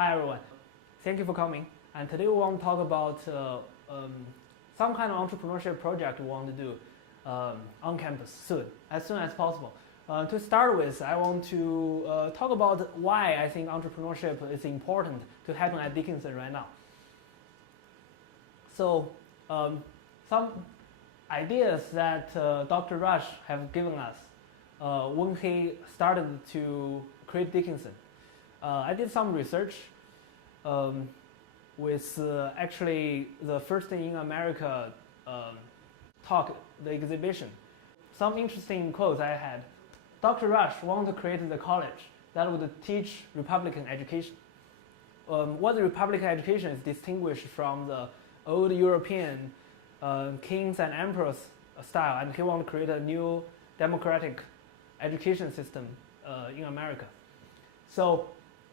Hi everyone, thank you for coming. And today we want to talk about some kind of entrepreneurship project we want to do on campus soon as possible. To start with, I want to talk about why I think entrepreneurship is important to happen at Dickinson right now. So, some ideas that Dr. Rush have given us when he started to create Dickinson. I did some research with actually the first in America talk, the exhibition. Some interesting quotes I had. Dr. Rush wanted to create the college that would teach Republican education. What the Republican education is distinguished from the old European kings and emperors style, and he wanted to create a new democratic education system in America. So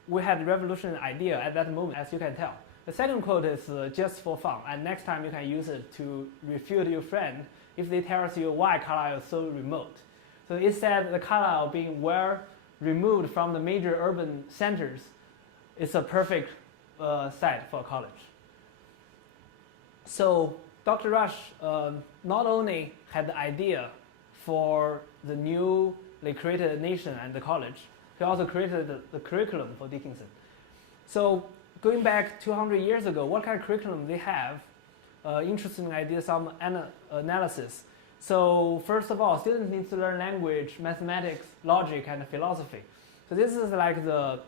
we had a revolutionary idea at that moment, as you can tell. The second quote is just for fun, and next time you can use it to refute your friend if they tell you why Carlisle is so remote. So it said the Carlisle being well removed from the major urban centers is a perfect site for a college. So Dr. Rush not only had the idea for the newly created nation and the college, he also created the curriculum for Dickinson. So going back 200 years ago, what kind of curriculum they have? Interesting idea, some analysis. So first of all, students need to learn language, mathematics, logic, and philosophy. So this is like the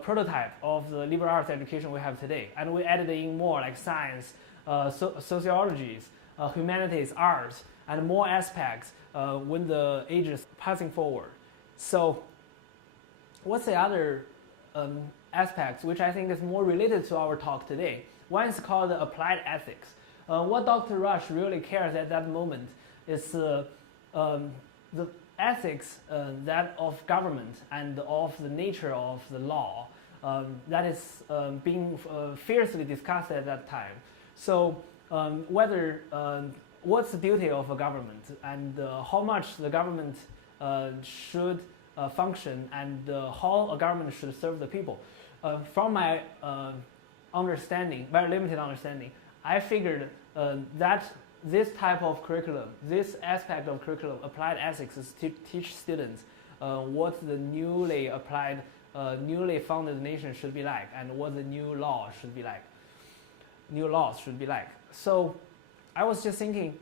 prototype of the liberal arts education we have today. And we added in more like science, sociologies, humanities, arts, and more aspects when the age is passing forward. So what's the other aspects which I think is more related to our talk today? One is called applied ethics. What Dr. Rush really cares at that moment is the ethics that of government and of the nature of the law that is being fiercely discussed at that time. So whether what's the duty of a government and how much the government should function and how a government should serve the people. From my understanding, very limited understanding, I figured that this type of curriculum, this aspect of curriculum, applied ethics, is to teach students what the newly founded nation should be like and what the new laws should be like. So I was just thinking,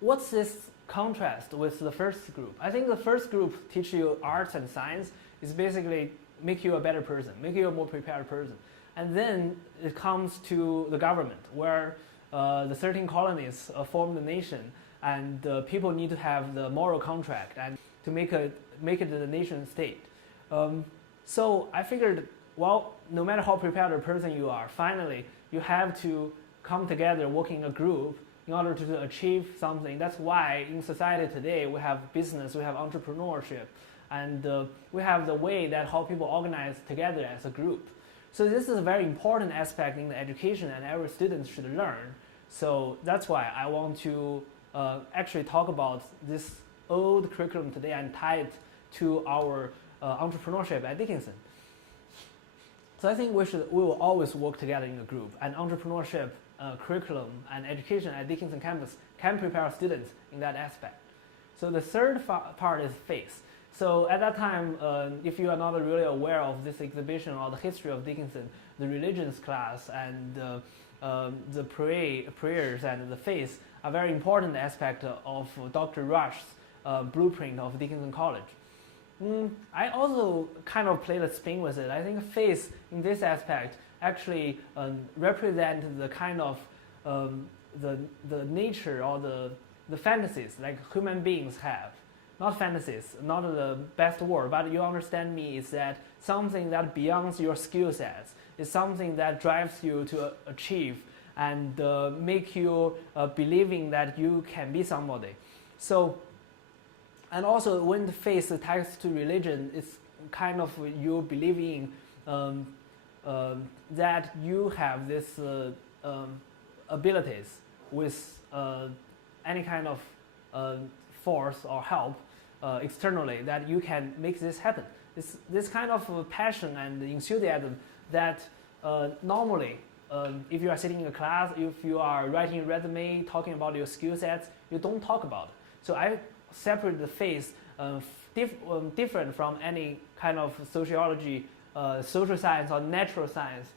what's this contrast with the first group? I think the first group teach you arts and science is basically make you a better person, make you a more prepared person. And then it comes to the government, where the 13 colonies form the nation, and people need to have the moral contract and to make it the nation state. So I figured, well, no matter how prepared a person you are, finally you have to come together, work in a group in order to achieve something. That's why in society today we have business, we have entrepreneurship, and we have the way that how people organize together as a group. So this is a very important aspect in the education, and every student should learn. So that's why I want to actually talk about this old curriculum today and tie it to our entrepreneurship at Dickinson. So I think we will always work together in a group, and entrepreneurship curriculum and education at Dickinson campus can prepare students in that aspect. So the third part is faith. So at that time, if you are not really aware of this exhibition or the history of Dickinson, the religions class and the prayers and the faith are very important aspect of Dr. Rush's blueprint of Dickinson College. I also kind of played a spin with it. I think faith in this aspect actually represent the kind of the nature or the fantasies like human beings have. Not fantasies, not the best word, but you understand me, is that something that beyond your skill sets, is something that drives you to achieve and make you believing that you can be somebody. So, and also when the faith attached to religion, it's kind of you believing that you have this abilities with any kind of force or help externally that you can make this happen. It's this kind of passion and enthusiasm that normally, if you are sitting in a class, if you are writing a resume, talking about your skill sets, you don't talk about it. So I separate the phase different from any kind of sociology, social science, or natural science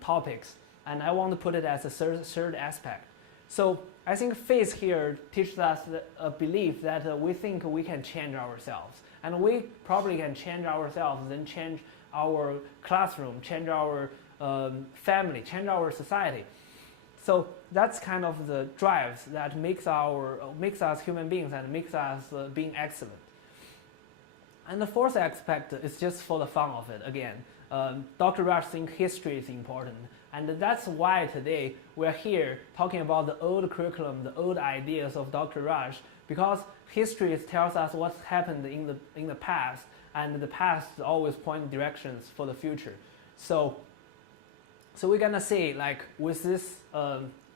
topics. And I want to put it as a third aspect. So I think phase here teaches us a belief that we think we can change ourselves. And we probably can change ourselves, then change our classroom, change our family, change our society. So that's kind of the drives that makes us human beings and makes us being excellent. And the fourth aspect is just for the fun of it. Again, Dr. Rush thinks history is important, and that's why today we're here talking about the old curriculum, the old ideas of Dr. Rush, because history tells us what's happened in the past, and the past always point directions for the future. So we're gonna say, like, with this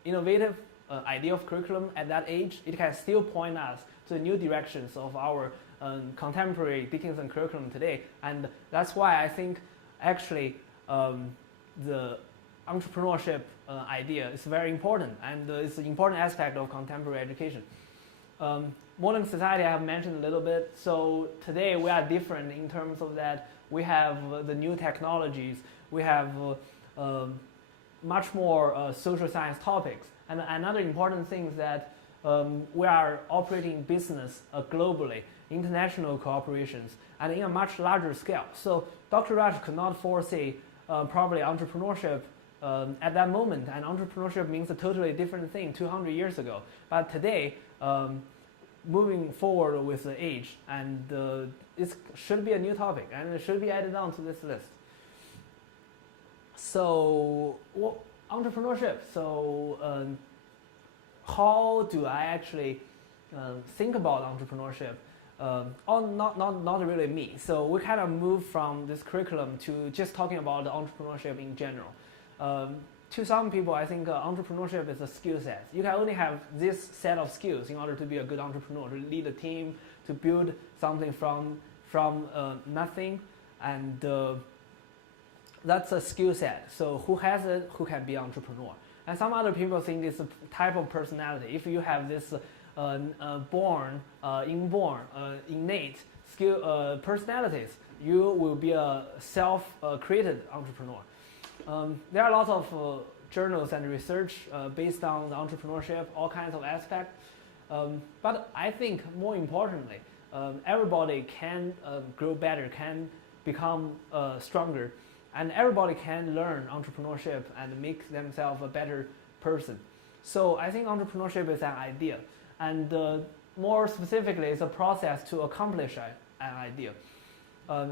innovative idea of curriculum at that age, it can still point us to the new directions of our contemporary Dickinson curriculum today. And that's why I think actually the entrepreneurship idea is very important, and it's an important aspect of contemporary education. Modern society I have mentioned a little bit. So today we are different in terms of that we have the new technologies, we have much more social science topics. And another important thing is that we are operating business globally, international cooperations, and in a much larger scale. So Dr. Rush could not foresee probably entrepreneurship at that moment, and entrepreneurship means a totally different thing 200 years ago. But today, moving forward with the age, and it should be a new topic, and it should be added on to this list. So, entrepreneurship. So, how do I actually think about entrepreneurship? Not really me. So we kind of move from this curriculum to just talking about the entrepreneurship in general. To some people, I think entrepreneurship is a skill set. You can only have this set of skills in order to be a good entrepreneur, to lead a team, to build something from nothing, and that's a skill set. So who has it, who can be an entrepreneur? And some other people think it's a type of personality. If you have this inborn, innate skill personalities, you will be a self-created entrepreneur. There are a lot of journals and research based on the entrepreneurship, all kinds of aspects. But I think more importantly, everybody can grow better, can become stronger, and everybody can learn entrepreneurship and make themselves a better person. So I think entrepreneurship is an idea, and more specifically, it's a process to accomplish an idea.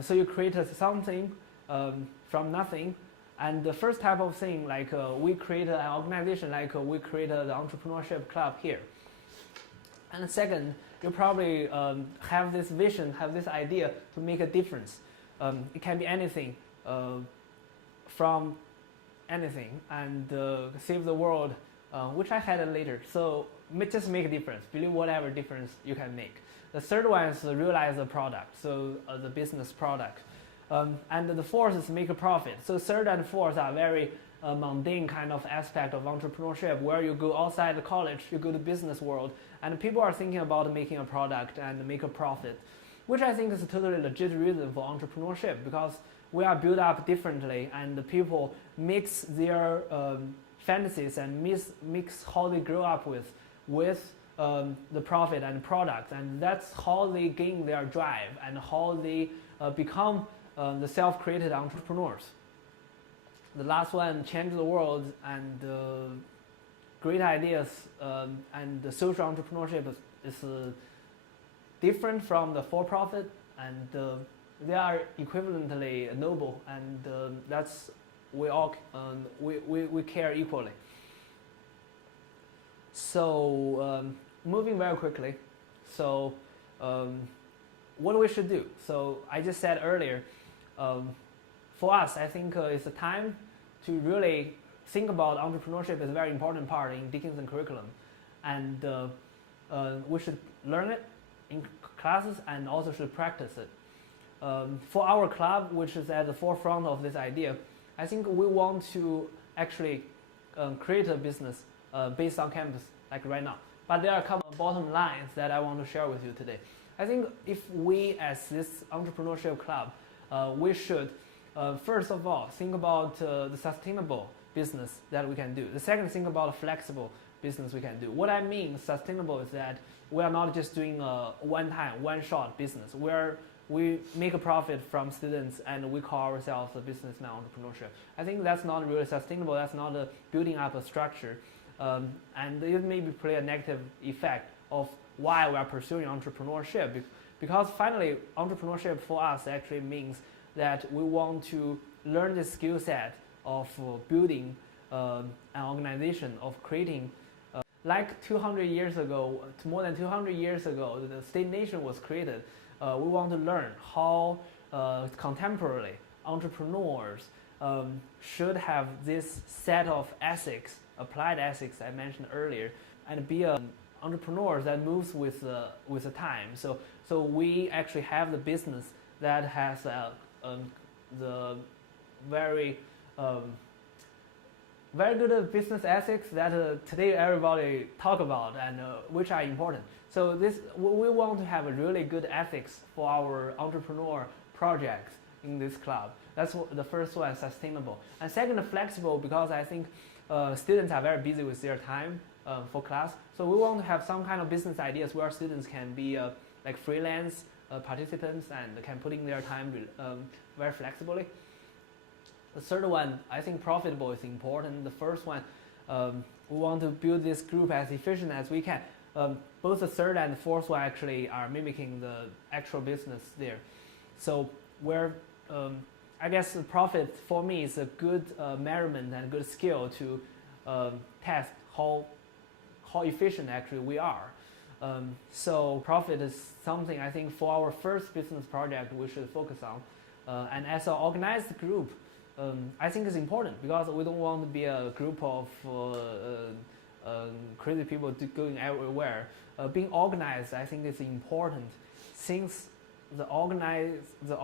So you create something from nothing. And the first type of thing, like we create an organization, like we created the entrepreneurship club here. And the second, you probably have this vision, have this idea to make a difference. It can be anything, from anything, and save the world, which I had later. So just make a difference, believe whatever difference you can make. The third one is realize the product, so the business product. And the fourth is make a profit. So third and fourth are very mundane kind of aspect of entrepreneurship, where you go outside the college, you go to business world, and people are thinking about making a product and make a profit, which I think is a totally legit reason for entrepreneurship, because we are built up differently, and the people mix their fantasies and mix how they grow up with the profit and product, and that's how they gain their drive and how they become the self-created entrepreneurs. The last one, change the world, and great ideas, and the social entrepreneurship is different from the for-profit, and they are equivalently noble, and that's we all we care equally. So moving very quickly, so what we should do. So I just said earlier, for us, I think it's a time to really think about entrepreneurship is a very important part in Dickinson curriculum, and we should learn it in classes and also should practice it. for our club, which is at the forefront of this idea, I think we want to actually create a business based on campus, like right now. But there are a couple of bottom lines that I want to share with you today. I think if we, as this entrepreneurship club, we should, first of all, think about the sustainable business that we can do. The second, think about a flexible business we can do. What I mean sustainable is that we are not just doing a one-time, one-shot business where we make a profit from students and we call ourselves a businessman entrepreneurship. I think that's not really sustainable. That's not building up a structure. And it maybe play a negative effect of why we are pursuing entrepreneurship. Because finally, entrepreneurship for us actually means that we want to learn the skill set of building an organization, of creating. Like 200 years ago, more than 200 years ago, the state nation was created. We want to learn how contemporary entrepreneurs should have this set of ethics, applied ethics I mentioned earlier, and be an entrepreneur that moves with the time. So we actually have the business that has the very good business ethics that today everybody talk about and which are important. So we want to have a really good ethics for our entrepreneur projects in this club. That's the first one, sustainable. And second, flexible, because I think students are very busy with their time for class. So we want to have some kind of business ideas where students can be like freelance participants and can put in their time very flexibly. The third one, I think profitable is important. The first one, we want to build this group as efficient as we can. Both the third and the fourth one actually are mimicking the actual business there. So I guess the profit for me is a good measurement and good skill to test how efficient actually we are. So profit is something I think for our first business project we should focus on. And as an organized group, I think it's important because we don't want to be a group of crazy people going everywhere. Being organized, I think, is important, since the organization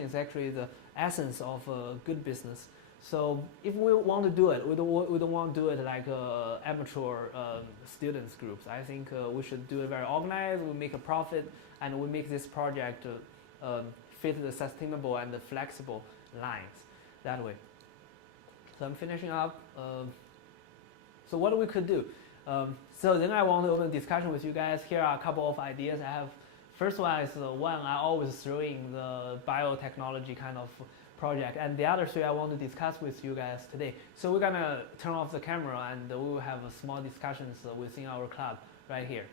is actually the essence of a good business. So if we want to do it, we don't want to do it like amateur students groups. I think we should do it very organized. We make a profit, and we make this project fit the sustainable and the flexible lines that way. So I'm finishing up. So what we could do? So then I want to open a discussion with you guys. Here are a couple of ideas I have. First one is the one I always throw in, the biotechnology kind of project, and the other three I want to discuss with you guys today. So we're gonna turn off the camera and we will have a small discussions within our club right here.